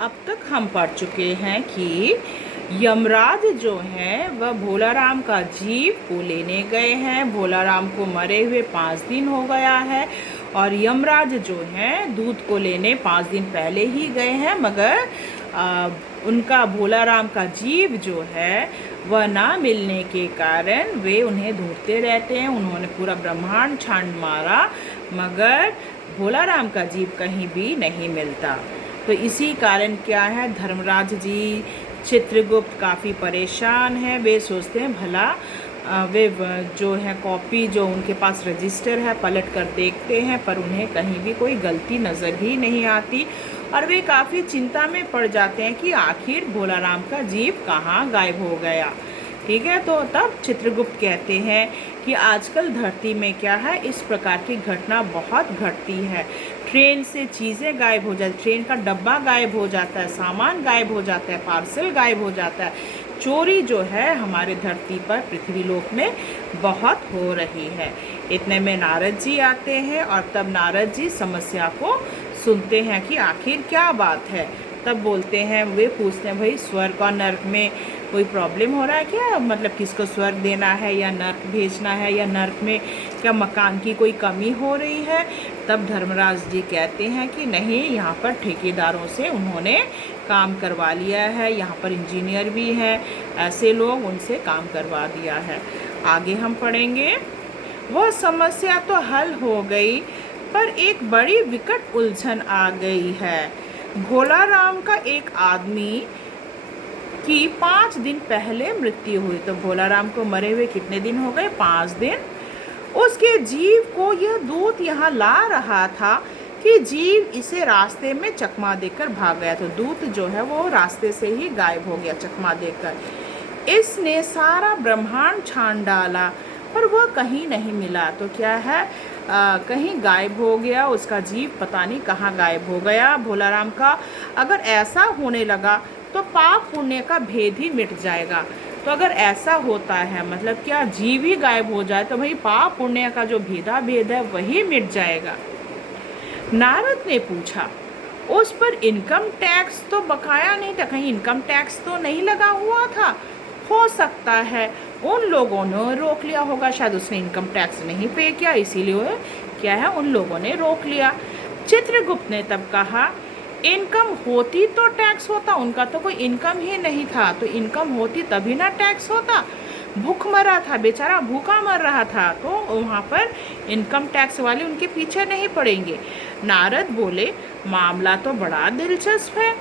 अब तक हम पढ़ चुके हैं कि यमराज जो है वह भोलाराम का जीव को लेने गए हैं। भोलाराम को मरे हुए 5 दिन हो गया है और यमराज जो हैं दूध को लेने 5 दिन पहले ही गए हैं, मगर उनका भोलाराम का जीव जो है वह ना मिलने के कारण वे उन्हें ढूंढते रहते हैं। उन्होंने पूरा ब्रह्मांड छान मारा मगर भोलाराम का जीव कहीं भी नहीं मिलता। तो इसी कारण क्या है, धर्मराज जी, चित्रगुप्त काफ़ी परेशान हैं। वे सोचते हैं भला वे जो है कॉपी जो उनके पास रजिस्टर है पलट कर देखते हैं, पर उन्हें कहीं भी कोई गलती नज़र ही नहीं आती और वे काफ़ी चिंता में पड़ जाते हैं कि आखिर भोलाराम का जीव कहाँ गायब हो गया। ठीक है, तो तब चित्रगुप्त कहते हैं कि आजकल धरती में क्या है, इस प्रकार की घटना बहुत घटती है। ट्रेन से चीज़ें गायब हो जाती, ट्रेन का डब्बा गायब हो जाता है, सामान गायब हो जाता है, पार्सल गायब हो जाता है। चोरी जो है हमारे धरती पर पृथ्वीलोक में बहुत हो रही है। इतने में नारद जी आते हैं और तब नारद जी समस्या को सुनते हैं कि आखिर क्या बात है। तब बोलते हैं, वे पूछते हैं भाई स्वर्ग और नर्क में कोई प्रॉब्लम हो रहा है क्या, मतलब किसको स्वर्ग देना है या नर्क भेजना है, या नर्क में क्या मकान की कोई कमी हो रही है। तब धर्मराज जी कहते हैं कि नहीं, यहाँ पर ठेकेदारों से उन्होंने काम करवा लिया है, यहाँ पर इंजीनियर भी हैं, ऐसे लोग उनसे काम करवा दिया है। आगे हम पढ़ेंगे। वह समस्या तो हल हो गई पर एक बड़ी विकट उलझन आ गई है। भोलाराम का एक आदमी की 5 दिन पहले मृत्यु हुई। तो भोलाराम को मरे हुए कितने दिन हो गए, 5 दिन। उसके जीव को यह दूत यहाँ ला रहा था कि जीव इसे रास्ते में चकमा देकर भाग गया। तो दूत जो है वो रास्ते से ही गायब हो गया चकमा देकर। इसने सारा ब्रह्मांड छान डाला पर वह कहीं नहीं मिला। तो क्या है, कहीं गायब हो गया, उसका जीव पता नहीं कहाँ गायब हो गया भोलाराम का। अगर ऐसा होने लगा तो पाप पुण्य का भेद ही मिट जाएगा। तो अगर ऐसा होता है, मतलब क्या जीव ही गायब हो जाए, तो भाई पाप पुण्य का जो भेदा भेद है वही मिट जाएगा। नारद ने पूछा, उस पर इनकम टैक्स तो बकाया नहीं था, कहीं इनकम टैक्स तो नहीं लगा हुआ था। हो सकता है उन लोगों ने रोक लिया होगा, शायद उसने इनकम टैक्स नहीं पे किया, इसीलिए क्या है उन लोगों ने रोक लिया। चित्रगुप्त ने तब कहा, इनकम होती तो टैक्स होता, उनका तो कोई इनकम ही नहीं था, तो इनकम होती तभी ना टैक्स होता। भूख मरा था बेचारा, भूखा मर रहा था, तो वहाँ पर इनकम टैक्स वाले उनके पीछे नहीं पड़ेंगे। नारद बोले, मामला तो बड़ा दिलचस्प है,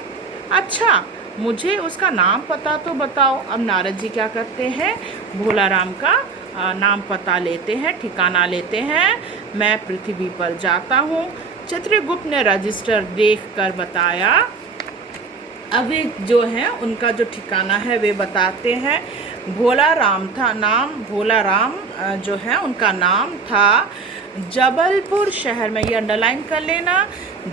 अच्छा मुझे उसका नाम पता तो बताओ। अब नारद जी क्या करते हैं, भोलाराम का नाम पता लेते हैं, ठिकाना लेते हैं। मैं पृथ्वी पर जाता हूँ। चित्रगुप्त ने रजिस्टर देखकर बताया। अब जो है उनका जो ठिकाना है वे बताते हैं। भोलाराम था नाम, भोलाराम जो है उनका नाम था जबलपुर शहर में, ये अंडरलाइन कर लेना,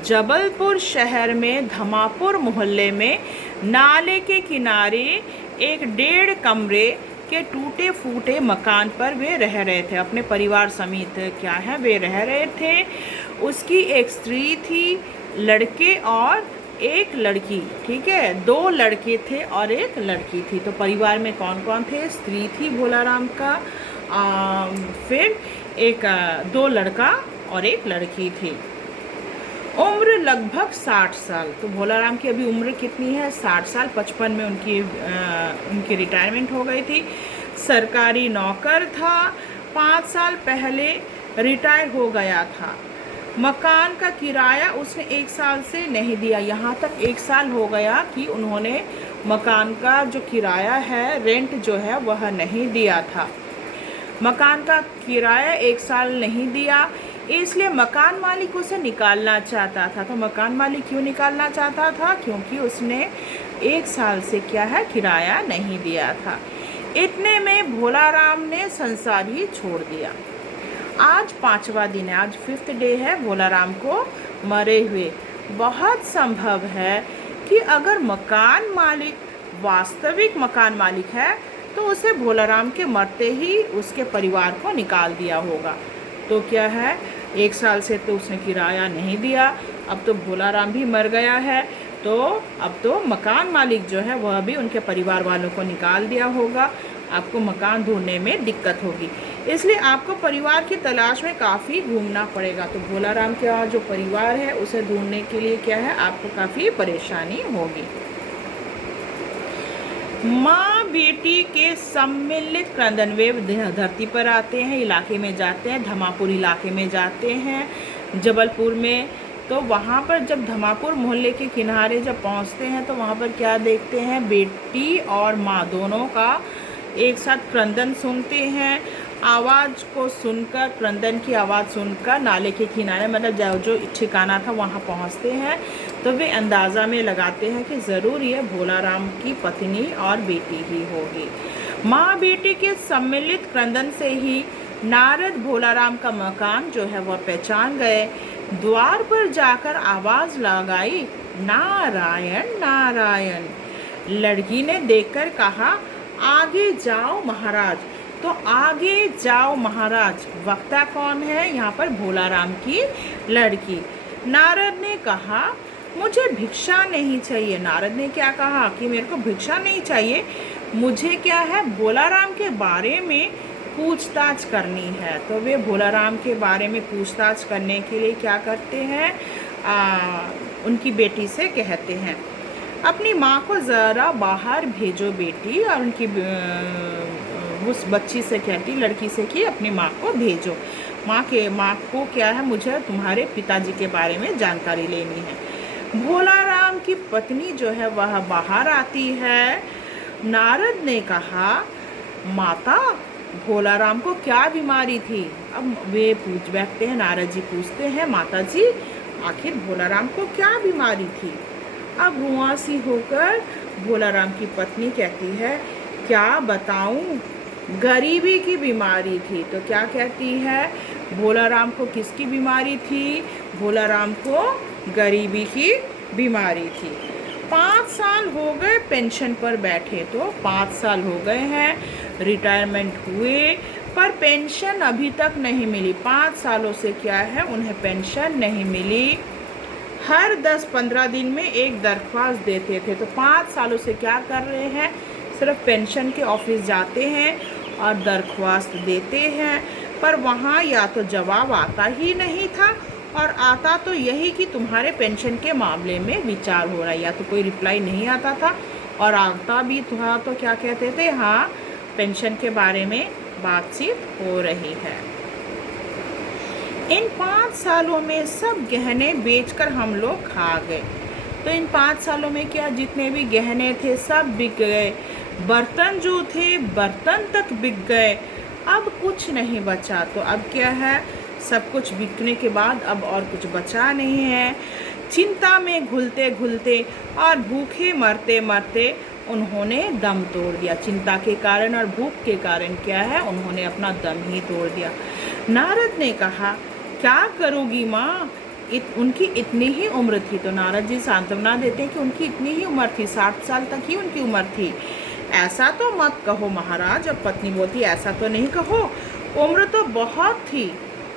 जबलपुर शहर में धमापुर मोहल्ले में नाले के किनारे एक 1.5 कमरे के टूटे फूटे मकान पर वे रह रहे थे, अपने परिवार समेत क्या है वे रह रहे थे। उसकी एक स्त्री थी, लड़के और एक लड़की, ठीक है, 2 लड़के थे और एक लड़की थी। तो परिवार में कौन कौन थे, स्त्री थी भोलाराम का, फिर एक 2 लड़का और एक लड़की थी। उम्र लगभग 60 साल। तो भोलाराम की अभी उम्र कितनी है, 60 साल। 55 में उनकी रिटायरमेंट हो गई थी। सरकारी नौकर था, 5 साल पहले रिटायर हो गया था। मकान का किराया उसने 1 साल से नहीं दिया, यहाँ तक 1 साल हो गया कि उन्होंने मकान का जो किराया है, रेंट जो है वह नहीं दिया था। मकान का किराया 1 साल नहीं दिया, इसलिए मकान मालिक उसे निकालना चाहता था। तो मकान मालिक क्यों निकालना चाहता था, क्योंकि उसने 1 साल से क्या है किराया नहीं दिया था। इतने में भोलाराम ने संसार ही छोड़ दिया। आज 5वां दिन है, आज 5th डे है भोलाराम को मरे हुए। बहुत संभव है कि अगर मकान मालिक वास्तविक मकान मालिक है तो उसे भोलाराम के मरते ही उसके परिवार को निकाल दिया होगा। तो क्या है, 1 साल से तो उसने किराया नहीं दिया, अब तो भोलाराम भी मर गया है, तो अब तो मकान मालिक जो है वह भी उनके परिवार वालों को निकाल दिया होगा, आपको मकान ढूंढने में दिक्कत होगी, इसलिए आपको परिवार की तलाश में काफ़ी घूमना पड़ेगा। तो भोलाराम का जो परिवार है उसे ढूंढने के लिए क्या है, आपको काफ़ी परेशानी होगी। माँ बेटी के सम्मिलित क्रंदन वे धरती पर आते हैं, इलाके में जाते हैं, धमापुर इलाके में जाते हैं, जबलपुर में। तो वहाँ पर जब धमापुर मोहल्ले के किनारे जब पहुँचते हैं तो वहाँ पर क्या देखते हैं, बेटी और माँ दोनों का एक साथ क्रंदन सुनते हैं। आवाज़ को सुनकर, क्रंदन की आवाज़ सुनकर नाले के किनारे, मतलब जो ठिकाना था वहाँ पहुँचते हैं। तो वे अंदाज़ा में लगाते हैं कि ज़रूर ये भोलाराम की पत्नी और बेटी ही होगी। माँ बेटी के सम्मिलित क्रंदन से ही नारद भोलाराम का मकान जो है वह पहचान गए। द्वार पर जाकर आवाज़ लगाई, नारायण नारायण। लड़की ने देखकर कहा, आगे जाओ महाराज। तो आगे जाओ महाराज, वक्ता कौन है यहाँ पर, भोलाराम की लड़की। नारद ने कहा, मुझे भिक्षा नहीं चाहिए। नारद ने क्या कहा कि मेरे को भिक्षा नहीं चाहिए, मुझे क्या है, भोलाराम के बारे में पूछताछ करनी है। तो वे भोलाराम के बारे में पूछताछ करने के लिए क्या करते हैं, उनकी बेटी से कहते हैं, अपनी माँ को ज़रा बाहर भेजो बेटी। और उनकी उस बच्ची से कहती, लड़की से कि अपनी माँ को भेजो। माँ को क्या है, मुझे तुम्हारे पिताजी के बारे में जानकारी लेनी है। भोलाराम की पत्नी जो है वह बाहर आती है। नारद ने कहा, माता भोलाराम को क्या बीमारी थी। अब वे पूछ बैठते हैं, नारद जी पूछते हैं, माता जी आखिर भोलाराम को क्या बीमारी थी। अब रुआसी होकर भोलाराम की पत्नी कहती है, क्या बताऊं, गरीबी की बीमारी थी। तो क्या कहती है, भोलाराम को किसकी बीमारी थी, भोलाराम को गरीबी की बीमारी थी। 5 साल हो गए पेंशन पर बैठे, तो 5 साल हो गए हैं, रिटायरमेंट हुए, पर पेंशन अभी तक नहीं मिली। 5 सालों से क्या है, उन्हें पेंशन नहीं मिली। हर 10-15 दिन में एक दरख्वास्त देते थे। तो 5 सालों से क्या कर रहे हैं, सिर्फ पेंशन के ऑफिस जाते हैं और दरख्वास्त देते हैं, पर वहाँ या तो जवाब आता ही नहीं था, और आता तो यही कि तुम्हारे पेंशन के मामले में विचार हो रहा है, या तो कोई रिप्लाई नहीं आता था, और आता भी था तो क्या कहते थे, हाँ पेंशन के बारे में बातचीत हो रही है। इन 5 सालों में सब गहने बेचकर हम लोग खा गए। तो इन 5 सालों में क्या, जितने भी गहने थे सब बिक गए, बर्तन जो थे बर्तन तक बिक गए, अब कुछ नहीं बचा। तो अब क्या है, सब कुछ बिकने के बाद अब और कुछ बचा नहीं है। चिंता में घुलते घुलते और भूखे मरते मरते उन्होंने दम तोड़ दिया। चिंता के कारण और भूख के कारण क्या है, उन्होंने अपना दम ही तोड़ दिया। नारद ने कहा, क्या करोगी माँ, उनकी इतनी ही उम्र थी। तो नारद जी सांत्वना देते हैं कि उनकी इतनी ही उम्र थी, 60 साल तक ही उनकी उम्र थी। ऐसा तो मत कहो महाराज। अब पत्नी बोलती, ऐसा तो नहीं कहो, उम्र तो बहुत थी,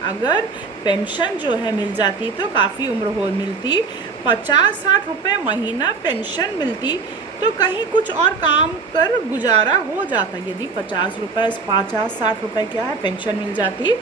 अगर पेंशन जो है मिल जाती तो काफ़ी उम्र हो मिलती, 50-60 रुपये महीना पेंशन मिलती तो कहीं कुछ और काम कर गुजारा हो जाता। यदि 50-60 रुपये क्या है पेंशन मिल जाती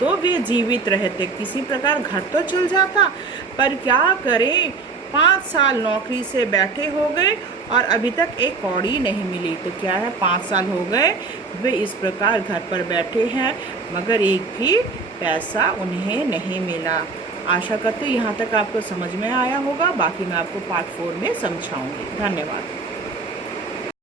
तो वे जीवित रहते, किसी प्रकार घर तो चल जाता। पर क्या करें, 5 साल नौकरी से बैठे हो गए और अभी तक एक कौड़ी नहीं मिली। तो क्या है, 5 साल हो गए वे इस प्रकार घर पर बैठे हैं, मगर एक भी पैसा उन्हें नहीं मिला। आशा करती हूँ यहाँ तक आपको समझ में आया होगा, बाकी मैं आपको पार्ट 4 में समझाऊंगी। धन्यवाद।